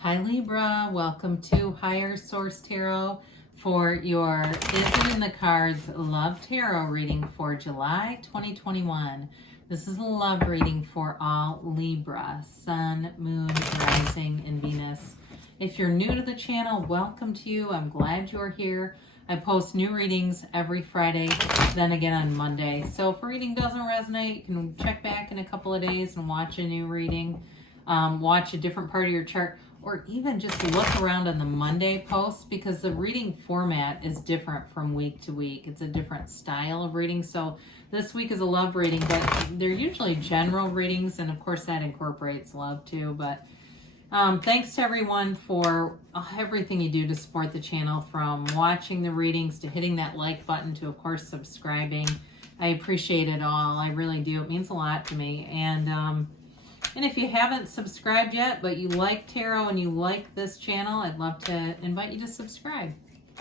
Hi Libra, welcome to Higher Source Tarot for your Is It in the Cards Love Tarot reading for July 2021. This is a love reading for all Libra, Sun, Moon, Rising, and Venus. If you're new to the channel, welcome to you. I'm glad you're here. I post new readings every Friday, then again on Monday. So if a reading doesn't resonate, you can check back in a couple of days and watch a new reading. Watch a different part of your chart, or even just look around on the Monday posts, because the reading format is different from week to week. It's a different style of reading. So this week is a love reading, but they're usually general readings, and of course that incorporates love too. But thanks to everyone for everything you do to support the channel, from watching the readings to hitting that like button to, of course, subscribing. I appreciate it all. I really do. It means a lot to me. And if you haven't subscribed yet, but you like tarot and you like this channel, I'd love to invite you to subscribe.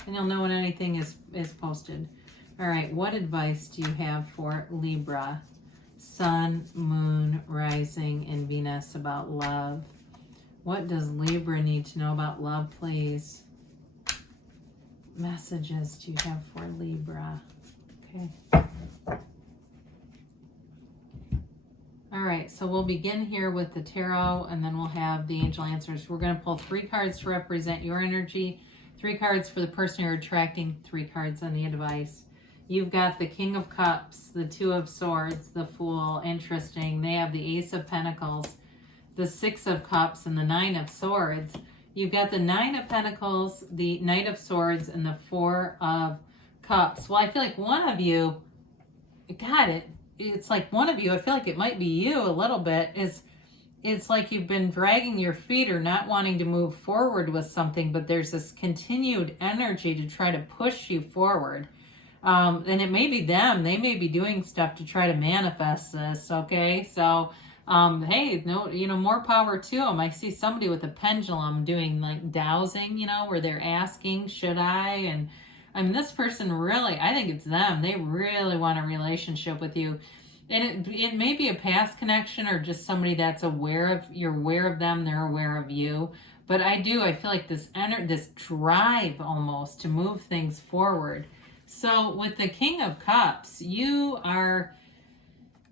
And you'll know when anything is posted. All right, what advice do you have for Libra, Sun, Moon, Rising, and Venus about love? What does Libra need to know about love, please? Messages do you have for Libra? Okay. All right, so we'll begin here with the tarot, and then we'll have the angel answers. We're going to pull 3 cards to represent your energy, 3 cards for the person you're attracting, 3 cards on the advice. You've got the King of Cups, the 2 of Swords, the Fool. Interesting. They have the Ace of Pentacles, the 6 of Cups, and the 9 of Swords. You've got the 9 of Pentacles, the Knight of Swords, and the 4 of Cups. Well, I feel like one of you got it. It's like one of you, I feel like it might be you a little bit, it's like you've been dragging your feet or not wanting to move forward with something, but there's this continued energy to try to push you forward. And it may be them. They may be doing stuff to try to manifest this, okay? So, hey, no, more power to them. I see somebody with a pendulum doing like dowsing, where they're asking, should I? And I mean, this person really, I think it's them. They really want a relationship with you. And it may be a past connection, or just somebody that's you're aware of them, they're aware of you. But I feel like this drive almost to move things forward. So with the King of Cups, you are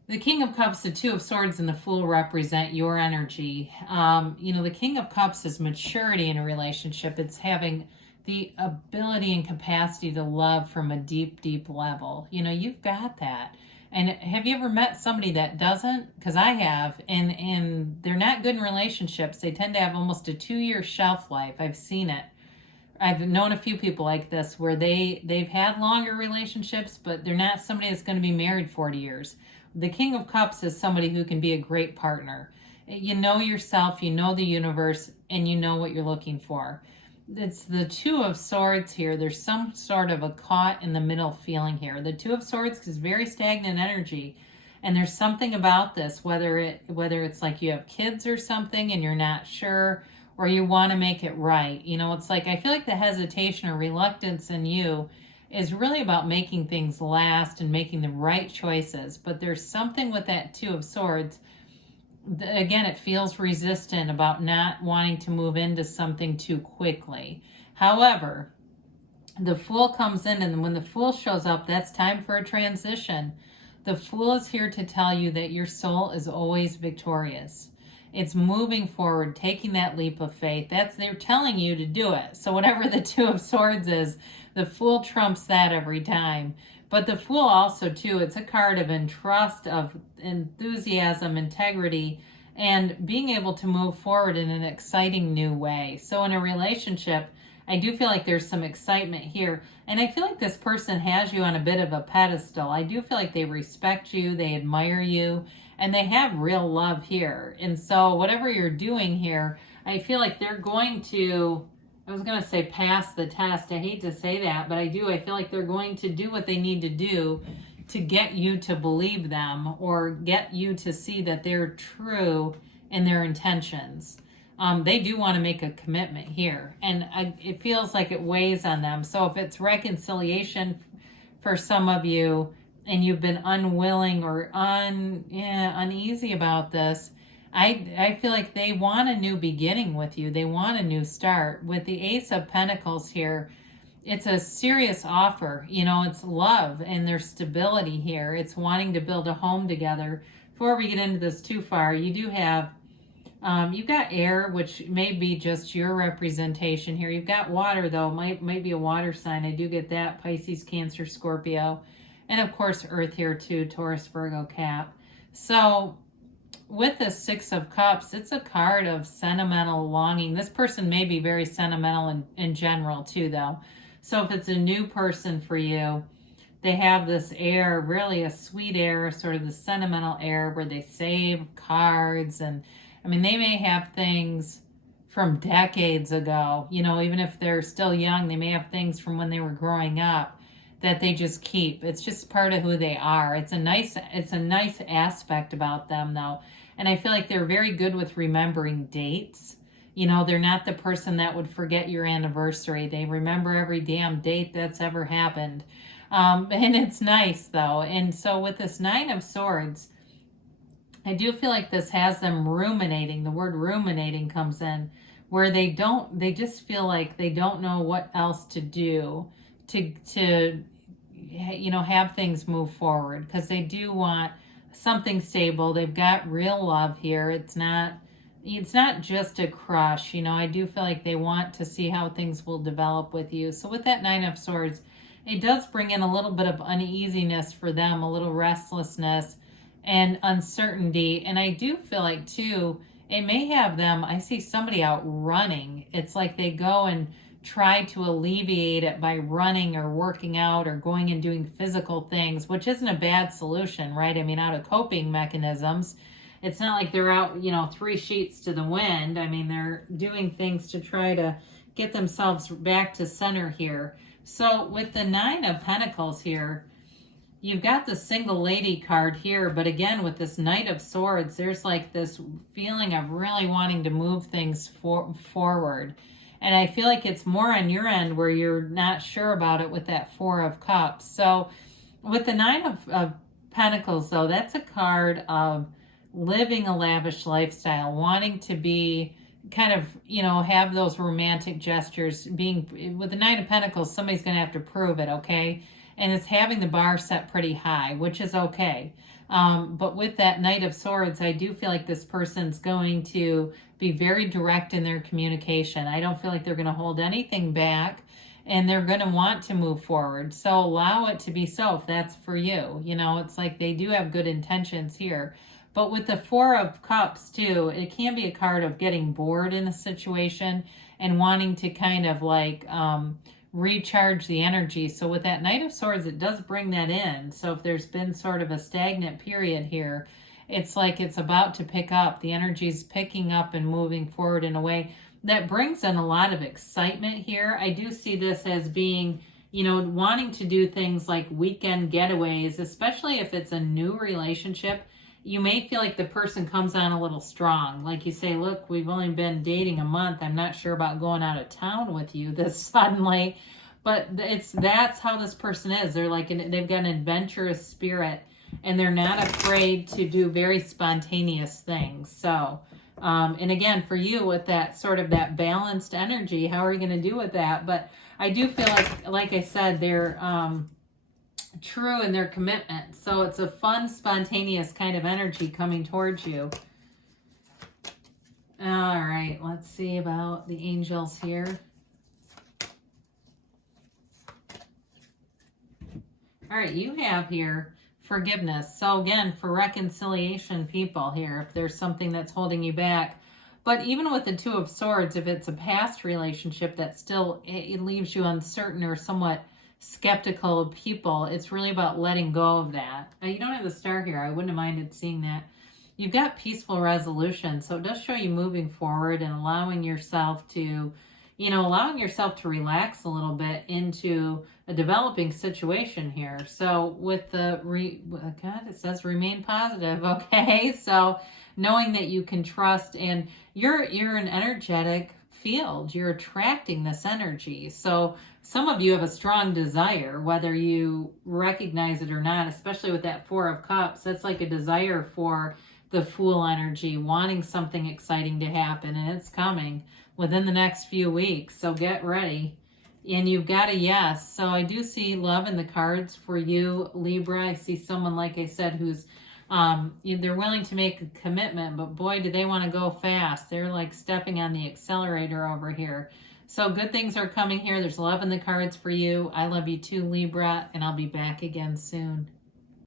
the King of Cups, the 2 of Swords, and the Fool represent your energy. The King of Cups is maturity in a relationship. It's having the ability and capacity to love from a deep, deep level. You've got that. And have you ever met somebody that doesn't? Because I have, and they're not good in relationships. They tend to have almost a 2-year shelf life. I've seen it. I've known a few people like this where they've had longer relationships, but they're not somebody that's going to be married 40 years. The King of Cups is somebody who can be a great partner. You know yourself, you know the universe, and you know what you're looking for. It's the 2 of Swords here. There's some sort of a caught in the middle feeling here. The 2 of Swords is very stagnant energy, and there's something about this, whether it's like you have kids or something and you're not sure, or you want to make it right. It's like, I feel like the hesitation or reluctance in you is really about making things last and making the right choices. But there's something with that 2 of Swords. Again, it feels resistant about not wanting to move into something too quickly. However, the Fool comes in, and when the Fool shows up, that's time for a transition. The Fool is here to tell you that your soul is always victorious. It's moving forward, taking that leap of faith. They're telling you to do it. So whatever the 2 of Swords is, the Fool trumps that every time. But the Fool also, too, it's a card of entrust, of enthusiasm, integrity, and being able to move forward in an exciting new way. So in a relationship, I do feel like there's some excitement here. And I feel like this person has you on a bit of a pedestal. I do feel like they respect you, they admire you, and they have real love here. And so whatever you're doing here, I feel like they're going to, I was going to say pass the test. I hate to say that, but I feel like they're going to do what they need to do to get you to believe them, or get you to see that they're true in their intentions. They do want to make a commitment here, and it feels like it weighs on them. So if it's reconciliation for some of you, and you've been unwilling or uneasy about this, I feel like they want a new beginning with you. They want a new start. With the Ace of Pentacles here, it's a serious offer. You know, it's love and there's stability here. It's wanting to build a home together. Before we get into this too far, you do have, you've got air, which may be just your representation here. You've got water, though. Might be a water sign. I do get that. Pisces, Cancer, Scorpio. And, of course, Earth here, too. Taurus, Virgo, Cap. So, with the Six of Cups, it's a card of sentimental longing. This person may be very sentimental in general, too, though. So, if it's a new person for you, they have this air, really a sweet air, sort of the sentimental air where they save cards. And I mean, they may have things from decades ago, you know, even if they're still young, they may have things from when they were growing up that they just keep. It's just part of who they are. It's a nice aspect about them, though. And I feel like they're very good with remembering dates. You know, they're not the person that would forget your anniversary. They remember every damn date that's ever happened. And it's nice, though. And so with this Nine of Swords, I do feel like this has them ruminating. The word ruminating comes in, where they just feel like they don't know what else to do to you know, have things move forward, because they do want something stable. They've got real love here. It's not just a crush. You know, I do feel like they want to see how things will develop with you. So with that Nine of Swords, it does bring in a little bit of uneasiness for them, a little restlessness and uncertainty. And I do feel like, too, it may have them, I see somebody out running. It's like they go and try to alleviate it by running or working out or going and doing physical things, which isn't a bad solution, right? I mean, out of coping mechanisms. It's not like they're out, you know, 3 sheets to the wind. I mean, they're doing things to try to get themselves back to center here. So with the Nine of Pentacles here, you've got the single lady card here, but again, with this Knight of Swords, there's like this feeling of really wanting to move things forward. And I feel like it's more on your end where you're not sure about it with that Four of Cups. So with the Nine of Pentacles, though, that's a card of living a lavish lifestyle, wanting to be kind of, you know, have those romantic gestures. Being with the Nine of Pentacles, somebody's going to have to prove it, okay? And it's having the bar set pretty high, which is okay. But with that Knight of Swords, I do feel like this person's going to be very direct in their communication. I don't feel like they're going to hold anything back, and they're going to want to move forward. So allow it to be so if that's for you. You know, it's like they do have good intentions here. But with the Four of Cups, too, it can be a card of getting bored in a situation and wanting to kind of like recharge the energy. So with that Knight of Swords, it does bring that in. So if there's been sort of a stagnant period here, it's like it's about to pick up. The energy's picking up and moving forward in a way that brings in a lot of excitement here. I do see this as being, you know, wanting to do things like weekend getaways, especially if it's a new relationship. You may feel like the person comes on a little strong. Like you say, look, we've only been dating a month. I'm not sure about going out of town with you this suddenly. But that's how this person is. They're like, they've got an adventurous spirit, and they're not afraid to do very spontaneous things. So, and again, for you with that sort of that balanced energy, how are you going to do with that? But I do feel like I said, they're true in their commitment. So it's a fun, spontaneous kind of energy coming towards you. All right, let's see about the angels here. All right, you have here forgiveness. So again, for reconciliation, people here, if there's something that's holding you back. But even with the Two of Swords, if it's a past relationship that still it leaves you uncertain or somewhat skeptical of people, it's really about letting go of that. Now, you don't have the star here. I wouldn't have minded seeing that. You've got peaceful resolution, so it does show you moving forward and allowing yourself to, you know, allowing yourself to relax a little bit into a developing situation here. So with the God, it says remain positive. Okay, so knowing that you can trust, and you're an energetic field. You're attracting this energy. So some of you have a strong desire, whether you recognize it or not, especially with that Four of Cups. That's like a desire for the Fool energy, wanting something exciting to happen, and it's coming within the next few weeks. So get ready. And you've got a yes. So I do see love in the cards for you, Libra. I see someone, like I said, who's they're willing to make a commitment, but boy, do they want to go fast. They're like stepping on the accelerator over here. So good things are coming here. There's love in the cards for you. I love you too, Libra, and I'll be back again soon.